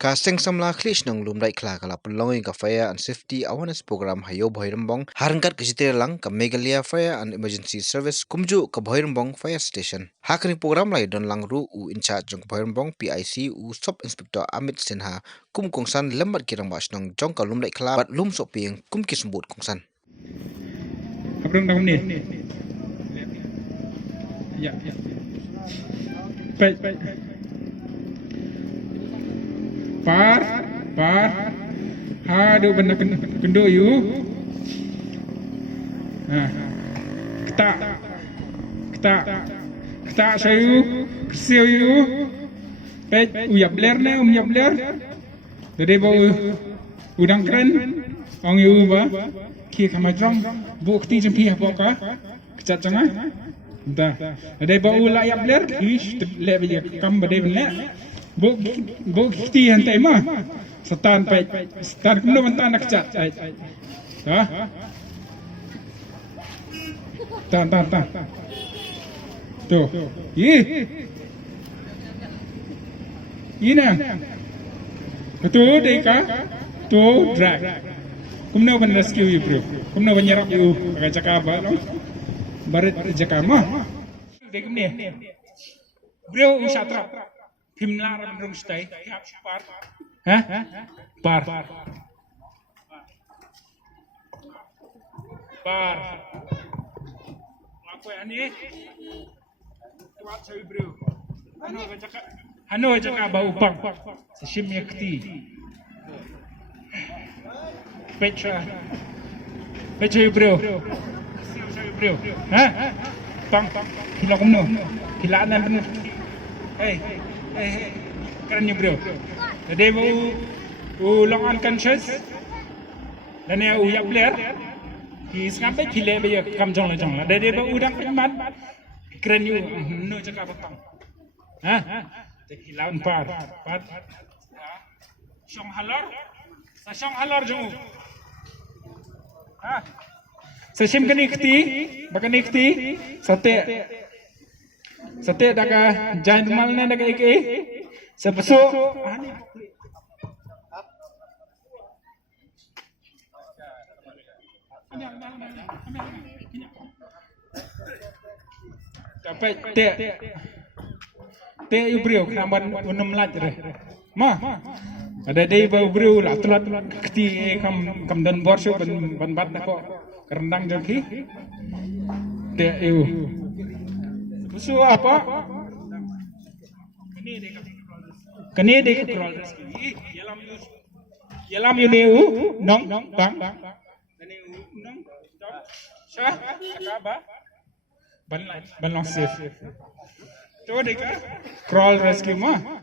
SENG SAMLA Khlieh Shnong Lumdaitkhla kala pelongin ka fire and safety awareness program hayo bhoirambong harangkat kejite lang ka Meghalaya Fire and Emergency Service kumju ka bhoirambong fire station. Hakani program lai don lang ru u in charge jong bhoirambong PIC u Sub Inspector Amit Sinha kum kongsan lembat kirang ba Shnong jong ka Lumdaitkhla bat lum so pieng kum kisembut kongsan. Abang dah ni. Ya. Baik. Par. Aduh benda kendo you. Ketak saya, kesiu you. Baik, uyap ler ne, uyap ler. Jadi bau udang keren, orang you ba. Kia kamajong, bukti jempi apa kah? Kecat jangan. Dah. Jadi bau layak ler, ish lebih kam bade benar. Bukti hantai mah. Setan kena bentar nak cat. Dah. Tan. Tuh. Ini. Betul deka. Tuh drag. Kumno ban rescue you bro. Kumno ban nyerap you. Agak cakap apa? Barit cakap mah. Dek ni. Bro usatra. Himla ram rung stay. Par. Hah? Par. Apa yang ni? Tuat saya bro. Hano cakap bau pang. Seshim yakti. Pecha bro. Bro. Hah? Tang. Hila kumno. Hila nan benar. Hey. Keren ni bro. Jadi long unconscious. Dan ya uyak player. Sampai Khlieh dia kamjong lah. Jadi udang penyembat. Keren ni. No cakap apa? Hah? Hilaun par. Syong halar jong. Hah? Seshim kenikti, bakan nikti, sate daga giant malna daga iki, sepeso. Dapat te ubrio namban unum lat re. Mah. Ada day ubrio la telat kti kam dan borso ban bat nako kerendang joki. Te eu. Busu apa? Kene de kontrol rezeki. Yalam yu neu nong bang. Dane nong stop. Sah akaba. Ban long safe. Tu deka crawl rescue mah.